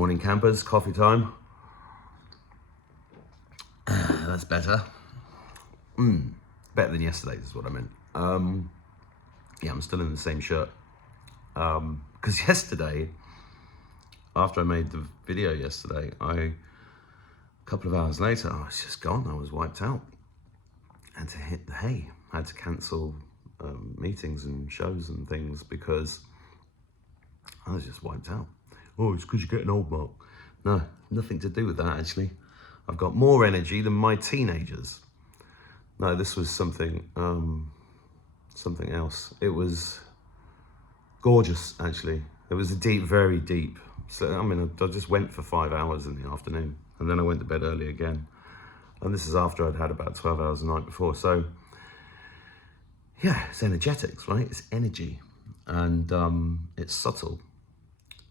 Morning campers, coffee time. That's better. Better than yesterday's is what I meant. Yeah, I'm still in the same shirt. Because yesterday, after I made the video yesterday, a couple of hours later, I was just gone. I was wiped out. Had to hit the hay. Had to cancel meetings and shows and things because I was just wiped out. Oh, it's because you're getting old, Mark. No, nothing to do with that, actually. I've got more energy than my teenagers. No, this was something else. It was gorgeous, actually. It was a deep, very deep. So, I mean, I just went for 5 hours in the afternoon, and then I went to bed early again. And this is after I'd had about 12 hours the night before. So, yeah, it's energetics, right? It's energy, and it's subtle.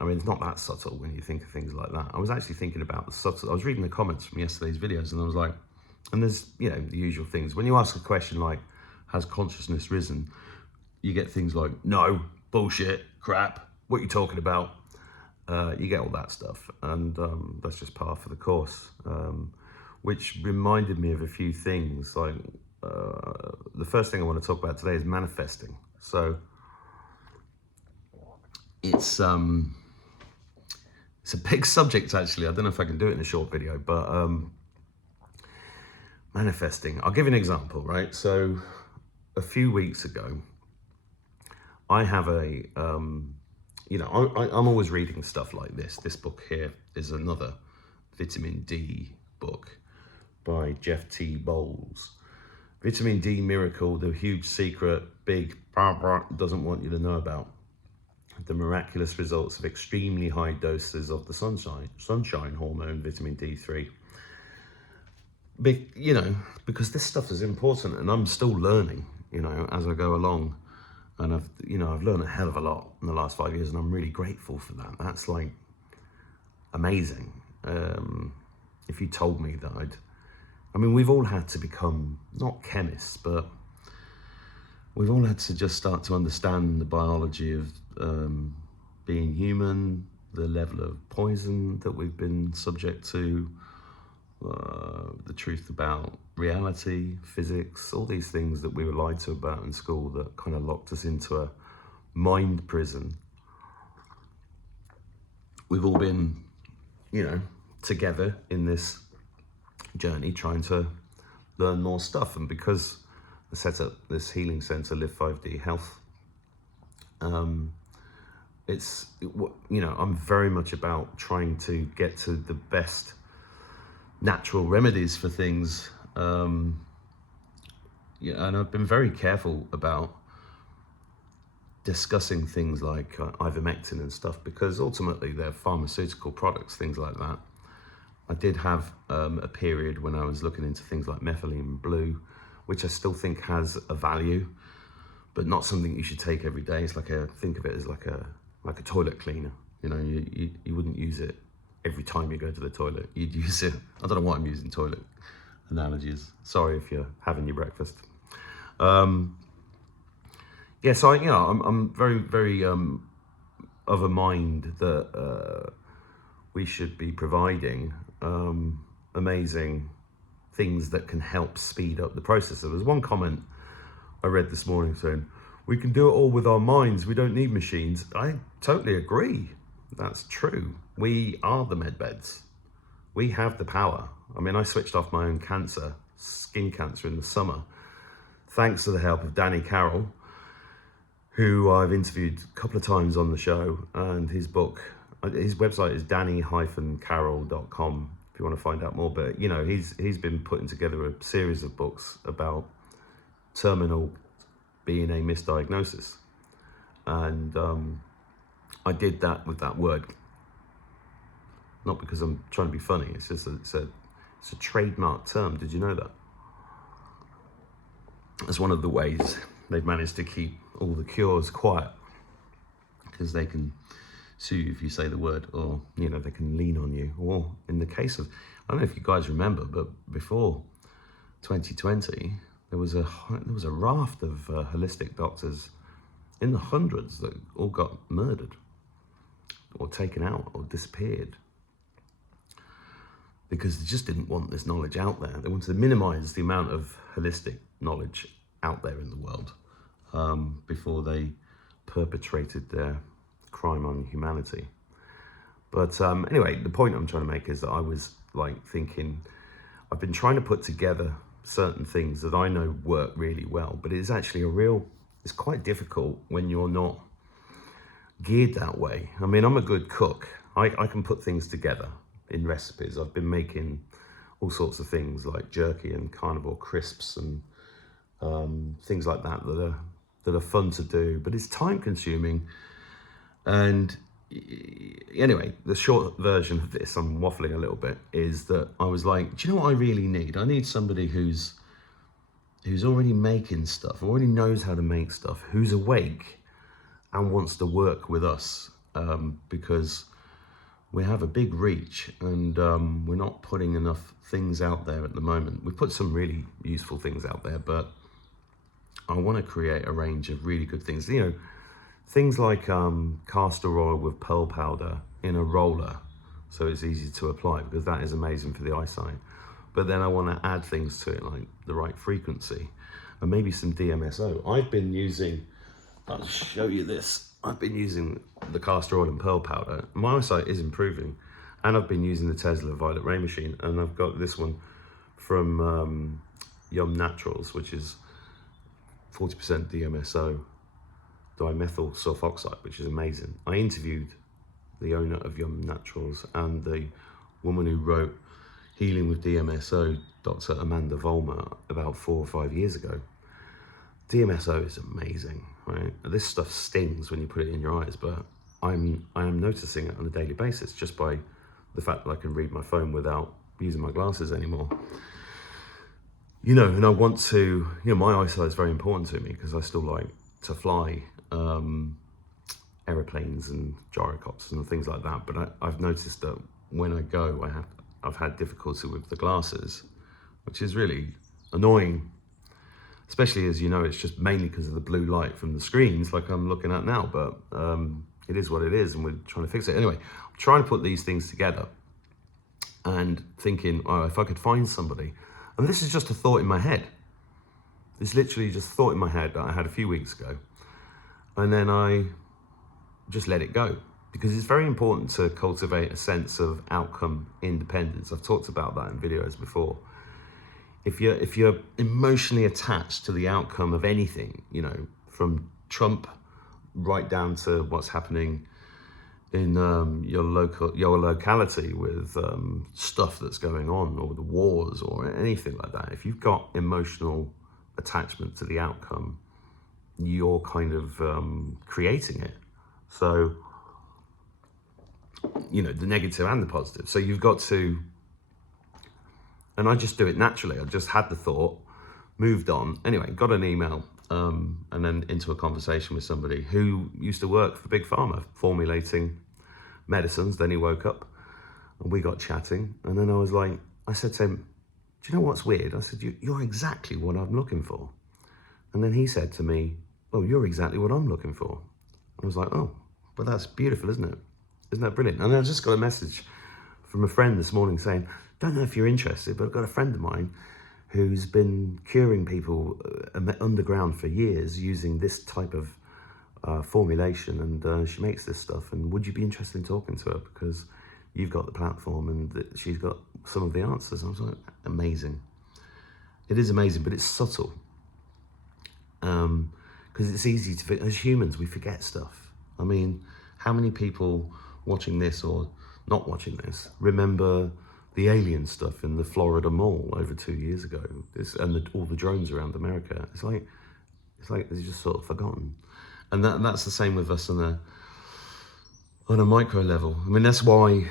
I mean, it's not that subtle when you think of things like that. I was actually thinking about the subtle. I was reading the comments from yesterday's videos, and I was like, and there's, you know, the usual things. When you ask a question like, has consciousness risen? You get things like, no, bullshit, crap, what are you talking about? You get all that stuff, and that's just par for the course, which reminded me of a few things. Like, the first thing I want to talk about today is manifesting. So it's a big subject, actually. I don't know if I can do it in a short video, but manifesting. I'll give you an example, right? So a few weeks ago, I have a, you know, I'm always reading stuff like this. This book here is another vitamin D book by Jeff T. Bowles. Vitamin D Miracle, the huge secret, big, doesn't want you to know about. The miraculous results of extremely high doses of the sunshine hormone, vitamin D3. You know, because this stuff is important, and I'm still learning, you know, as I go along. And I've learned a hell of a lot in the last 5 years, and I'm really grateful for that. That's like amazing. If you told me that I mean, we've all had to become, not chemists, but we've all had to just start to understand the biology of being human, the level of poison that we've been subject to, the truth about reality, physics, all these things that we were lied to about in school that kind of locked us into a mind prison. We've all been, you know, together in this journey trying to learn more stuff. And because I set up this healing center, Live 5D Health, you know, I'm very much about trying to get to the best natural remedies for things. Yeah, and I've been very careful about discussing things like ivermectin and stuff, because ultimately they're pharmaceutical products, things like that. I did have a period when I was looking into things like methylene blue, which I still think has a value, but not something you should take every day. It's like think of it as like a toilet cleaner. You know, you wouldn't use it every time you go to the toilet. You'd use it, I don't know why I'm using toilet analogies. Sorry if you're having your breakfast. Yeah, so I'm very, very of a mind that we should be providing amazing things that can help speed up the process. There was one comment I read this morning saying, we can do it all with our minds, we don't need machines. I totally agree. That's true. We are the med beds. We have the power. I mean, I switched off my own cancer, skin cancer, in the summer, thanks to the help of Danny Carroll, who I've interviewed a couple of times on the show, and his website is danny-carroll.com if you want to find out more. But, you know, he's been putting together a series of books about terminal being a misdiagnosis. And I did that with that word, not because I'm trying to be funny. It's just it's a trademark term. Did you know that? It's one of the ways they've managed to keep all the cures quiet, because they can sue you if you say the word, or, you know, they can lean on you. Or in the case of, I don't know if you guys remember, but before 2020, there was a raft of holistic doctors in the hundreds that all got murdered or taken out or disappeared because they just didn't want this knowledge out there. They wanted to minimize the amount of holistic knowledge out there in the world before they perpetrated their crime on humanity. But anyway, the point I'm trying to make is that I was like thinking, I've been trying to put together certain things that I know work really well, but it's actually it's quite difficult when you're not geared that way. I mean, I'm a good cook. I can put things together in recipes. I've been making all sorts of things like jerky and carnivore crisps and things like that that are fun to do, but it's time consuming. And anyway, the short version of this, I'm waffling a little bit, is that I was like, do you know what I really need? I need somebody who's already making stuff, already knows how to make stuff, who's awake and wants to work with us, because we have a big reach and we're not putting enough things out there at the moment. We've put some really useful things out there, but I want to create a range of really good things. You know, things like castor oil with pearl powder in a roller, so it's easy to apply, because that is amazing for the eyesight. But then I want to add things to it, like the right frequency, and maybe some DMSO. I've been using, I'll show you this. I've been using the castor oil and pearl powder. My eyesight is improving, and I've been using the Tesla Violet Ray machine, and I've got this one from Yum Naturals, which is 40% DMSO, dimethyl sulfoxide, which is amazing. I interviewed the owner of Yum Naturals and the woman who wrote Healing with DMSO, Dr. Amanda Vollmer, about 4 or 5 years ago. DMSO is amazing, right? This stuff stings when you put it in your eyes, but I am noticing it on a daily basis just by the fact that I can read my phone without using my glasses anymore. You know, and I want to, you know, my eyesight is very important to me because I still like to fly aeroplanes and gyrocopters and things like that. But I've noticed that when I go, I've had difficulty with the glasses, which is really annoying, especially as you know, it's just mainly because of the blue light from the screens like I'm looking at now, but it is what it is and we're trying to fix it. Anyway, I'm trying to put these things together and thinking, oh, if I could find somebody, and this is just a thought in my head. It's literally just a thought in my head that I had a few weeks ago. And then I just let it go, because it's very important to cultivate a sense of outcome independence. I've talked about that in videos before. If you're emotionally attached to the outcome of anything, you know, from Trump right down to what's happening in your locality with stuff that's going on, or the wars or anything like that, if you've got emotional attachment to the outcome, you're kind of creating it. So, you know, the negative and the positive. So you've got to, and I just do it naturally. I just had the thought, moved on. Anyway, got an email and then into a conversation with somebody who used to work for Big Pharma formulating medicines. Then he woke up and we got chatting. And then I said to him, do you know what's weird? I said, you're exactly what I'm looking for. And then he said to me, oh, you're exactly what I'm looking for. I was like, oh, but that's beautiful, isn't it? Isn't that brilliant? And then I just got a message from a friend this morning saying, don't know if you're interested, but I've got a friend of mine who's been curing people underground for years using this type of formulation, and she makes this stuff, and would you be interested in talking to her, because you've got the platform and she's got some of the answers. And I was like, amazing. It is amazing, but it's subtle, because it's easy to, as humans, we forget stuff. I mean, how many people watching this or not watching this remember the alien stuff in the Florida Mall over 2 years ago, and all the drones around America? It's like they're just sort of forgotten. And that's the same with us on a micro level. I mean, that's why,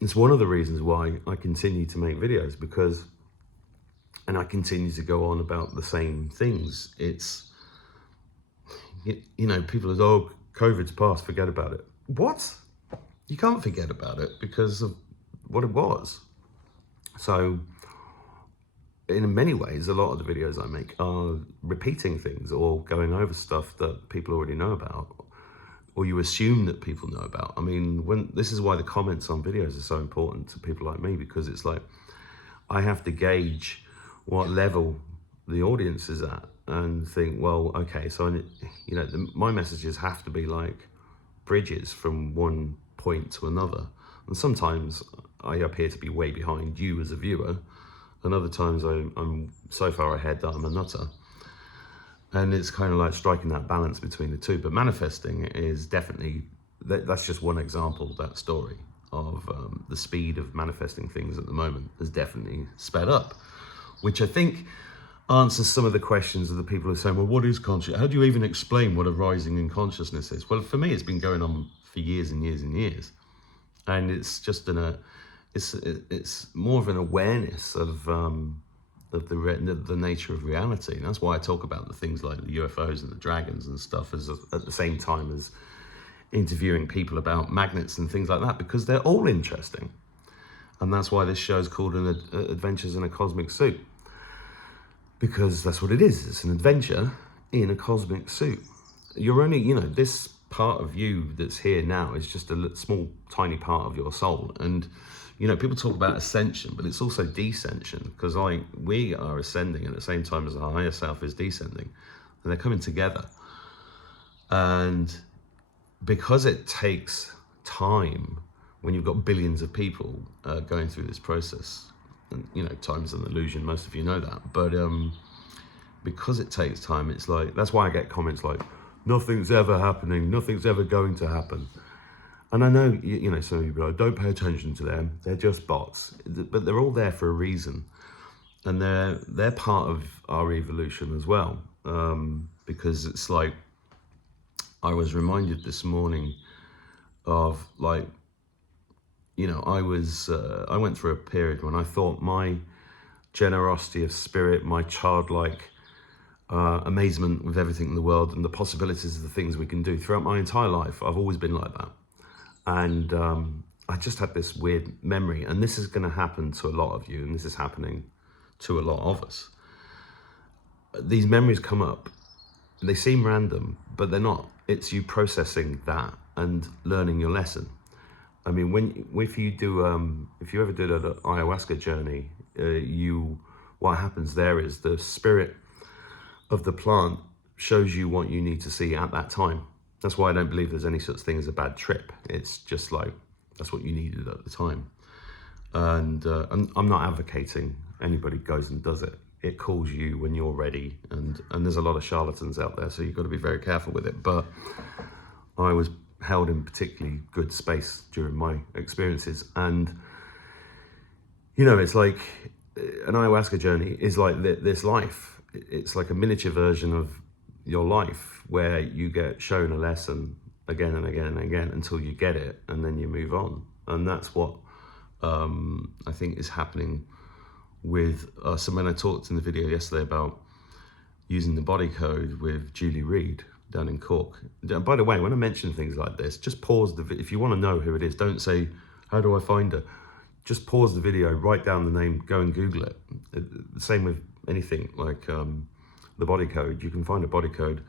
it's one of the reasons why I continue to make videos, and I continue to go on about the same things. It's, you know, people are, oh, COVID's past, forget about it. What? You can't forget about it because of what it was. So in many ways, a lot of the videos I make are repeating things or going over stuff that people already know about. or you assume that people know about. I mean, this is why the comments on videos are so important to people like me, because it's like, I have to gauge what level the audience is at and think, well, okay, so, you know, my messages have to be like bridges from one point to another. And sometimes I appear to be way behind you as a viewer, and other times I'm so far ahead that I'm a nutter. And it's kind of like striking that balance between the two. But manifesting is definitely, that's just one example of that story of the speed of manifesting things at the moment has definitely sped up, which I think answers some of the questions of the people who are saying, well, what is consciousness? How do you even explain what a rising in consciousness is? Well, for me, it's been going on for years and years and years. And it's just it's more of an awareness of the nature of reality. And that's why I talk about the things like the UFOs and the dragons and stuff as at the same time as interviewing people about magnets and things like that, because they're all interesting. And that's why this show is called Adventures in a Cosmic Suit, because that's what it is. It's an adventure in a cosmic suit. You're only, you know, this part of you that's here now is just a small, tiny part of your soul. And, you know, people talk about ascension, but it's also descension, because we are ascending at the same time as our higher self is descending, and they're coming together. And because it takes time, when you've got billions of people going through this process, and, you know, time's an illusion, most of you know that, but because it takes time, it's like, that's why I get comments like, nothing's ever happening, nothing's ever going to happen. And I know, you know, some people are like, don't pay attention to them, they're just bots. But they're all there for a reason. And they're part of our evolution as well. Because it's like, I was reminded this morning of, like, you know, I went through a period when I thought my generosity of spirit, my childlike amazement with everything in the world and the possibilities of the things we can do throughout my entire life, I've always been like that. And I just had this weird memory, and this is going to happen to a lot of you, and this is happening to a lot of us. These memories come up, they seem random, but they're not. It's you processing that and learning your lesson. I mean, if you ever did an ayahuasca journey, what happens there is the spirit of the plant shows you what you need to see at that time. That's why I don't believe there's any such thing as a bad trip. It's just like, that's what you needed at the time. And I'm not advocating anybody goes and does it. It calls you when you're ready. And there's a lot of charlatans out there, so you've got to be very careful with it. But I was held in particularly good space during my experiences. And, you know, it's like an ayahuasca journey is like this life. It's like a miniature version of your life, where you get shown a lesson again and again and again until you get it, and then you move on. And that's what I think is happening with us. And when I talked in the video yesterday about using the body code with Julie Reed down in Cork. By the way, when I mention things like this, just pause the video. If you want to know who it is, don't say, how do I find her? Just pause the video, write down the name, go and Google it. The same with anything like the body code. You can find a body code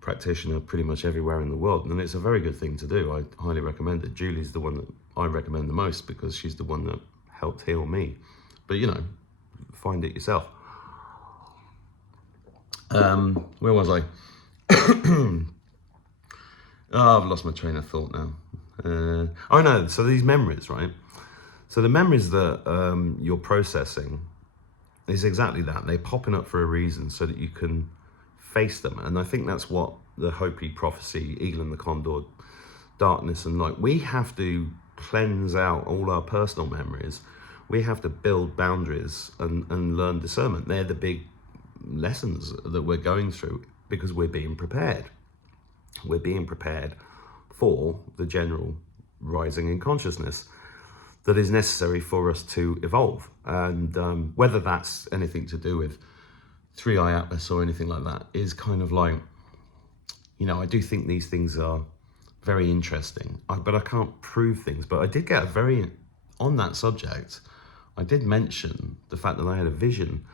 practitioner pretty much everywhere in the world, and it's a very good thing to do. I highly recommend it. Julie's the one that I recommend the most, because she's the one that helped heal me. But, you know, find it yourself. Where was I? I've lost my train of thought now. Oh no, so these memories, right? So the memories that you're processing is exactly that. They're popping up for a reason, so that you can face them. And I think that's what the Hopi prophecy, Eagle and the Condor, darkness and light, we have to cleanse out all our personal memories. We have to build boundaries and learn discernment. They're the big lessons that we're going through, because we're being prepared. We're being prepared for the general rising in consciousness that is necessary for us to evolve. And whether that's anything to do with 3i Atlas or anything like that is kind of like, you know, I do think these things are very interesting, but I can't prove things. But I did get on that subject, I did mention the fact that I had a vision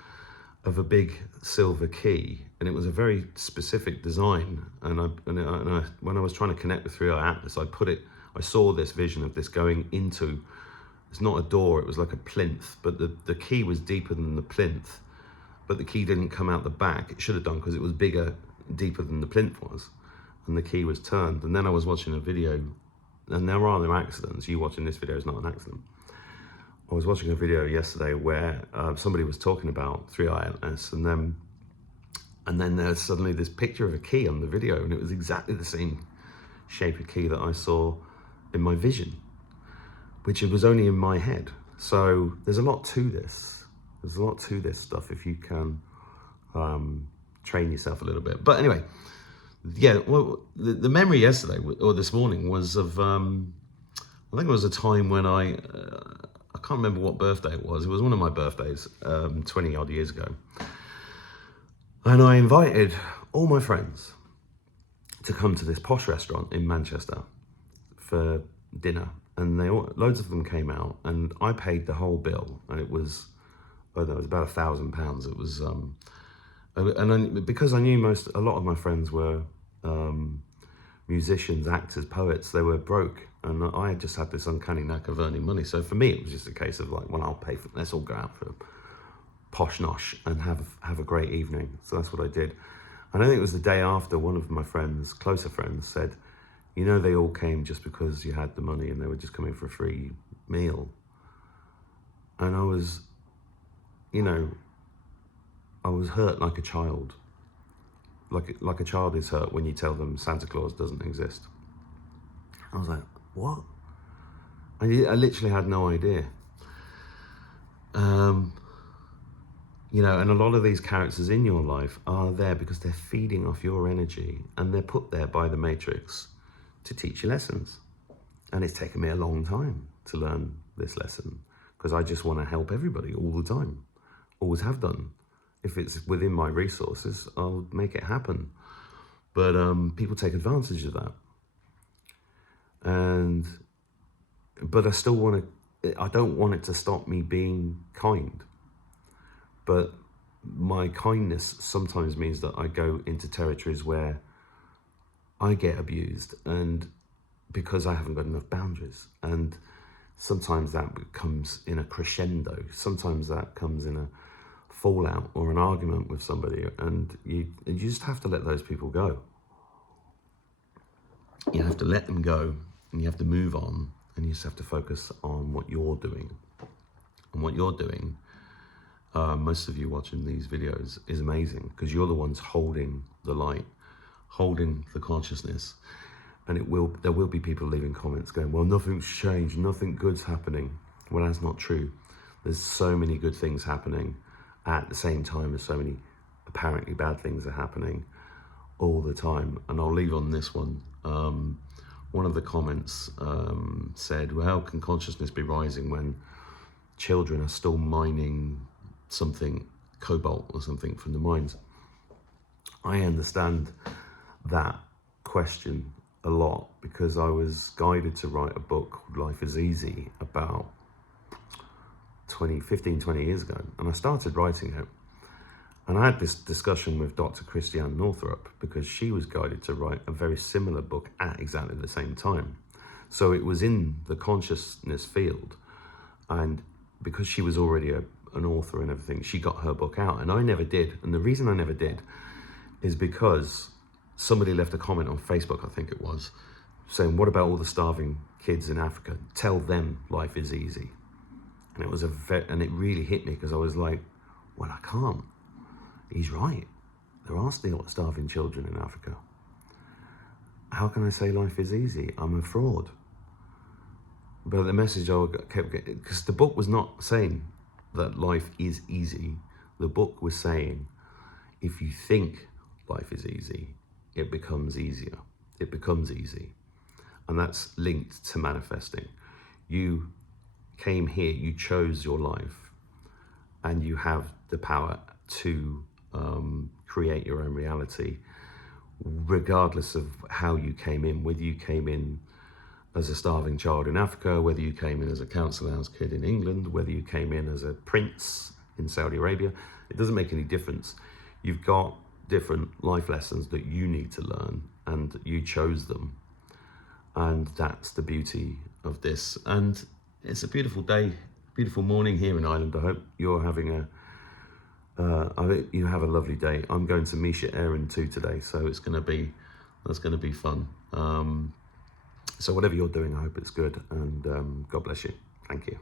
of a big silver key, and it was a very specific design. And when I was trying to connect with 3i Atlas, I saw this vision of this going into, it's not a door, it was like a plinth, but the key was deeper than the plinth, but the key didn't come out the back. It should have done, because it was bigger, deeper than the plinth was, and the key was turned. And then I was watching a video, and there are no accidents. You watching this video is not an accident. I was watching a video yesterday where somebody was talking about 3i Atlas, and then there's suddenly this picture of a key on the video, and it was exactly the same shape of key that I saw in my vision, which it was only in my head. So there's a lot to this. There's a lot to this stuff if you can train yourself a little bit. But anyway, yeah, well, the memory yesterday or this morning was of, I think it was a time when I can't remember what birthday it was. It was one of my birthdays, 20 odd years ago. And I invited all my friends to come to this posh restaurant in Manchester for dinner. And loads of them came out, and I paid the whole bill. And it was, I don't know, it was about £1,000. It was, because I knew a lot of my friends were musicians, actors, poets, they were broke. And I just had this uncanny knack of earning money. So for me, it was just a case of like, well, I'll pay for it. Let's all go out for posh nosh and have a great evening. So that's what I did. And I think it was the day after, one of my friends, closer friends, said, you know, they all came just because you had the money and they were just coming for a free meal. And I was, you know, I was hurt like a child. Like a child is hurt when you tell them Santa Claus doesn't exist. I was like, what? I literally had no idea. You know, and a lot of these characters in your life are there because they're feeding off your energy, and they're put there by the Matrix to teach you lessons. And it's taken me a long time to learn this lesson, because I just want to help everybody all the time. Always have done. If it's within my resources, I'll make it happen. But people take advantage of that. But I still I don't want it to stop me being kind. But my kindness sometimes means that I go into territories where I get abused, and because I haven't got enough boundaries. And sometimes that comes in a crescendo. Sometimes that comes in a fallout or an argument with somebody, and you just have to let those people go. You have to let them go, and you have to move on, and you just have to focus on what you're doing. And what you're doing, most of you watching these videos, is amazing, because you're the ones holding the light, holding the consciousness. And there will be people leaving comments going, well, nothing's changed, nothing good's happening. Well, that's not true. There's so many good things happening at the same time as so many apparently bad things are happening all the time. And I'll leave on this one. One of the comments said, well, how can consciousness be rising when children are still mining something, cobalt or something, from the mines? I understand that question a lot, because I was guided to write a book called Life is Easy about 15, 20 years ago. And I started writing it. And I had this discussion with Dr. Christiane Northrup, because she was guided to write a very similar book at exactly the same time. So it was in the consciousness field. And because she was already an author and everything, she got her book out, and I never did. And the reason I never did is because somebody left a comment on Facebook, I think it was, saying, what about all the starving kids in Africa? Tell them life is easy. And it was and it really hit me, because I was like, well, I can't. He's right. There are still starving children in Africa. How can I say life is easy? I'm a fraud. But the message I kept getting, because the book was not saying that life is easy. The book was saying, if you think life is easy, it becomes easier. It becomes easy. And that's linked to manifesting. You came here, you chose your life, and you have the power to create your own reality, regardless of how you came in, whether you came in as a starving child in Africa, whether you came in as a council house kid in England, whether you came in as a prince in Saudi Arabia. It doesn't make any difference. You've got different life lessons that you need to learn, and you chose them. And that's the beauty of this. And it's a beautiful day, beautiful morning here in Ireland. I hope you're having I hope you have a lovely day. I'm going to Misha Erin too today, so that's going to be fun. So whatever you're doing, I hope it's good, and God bless you. Thank you.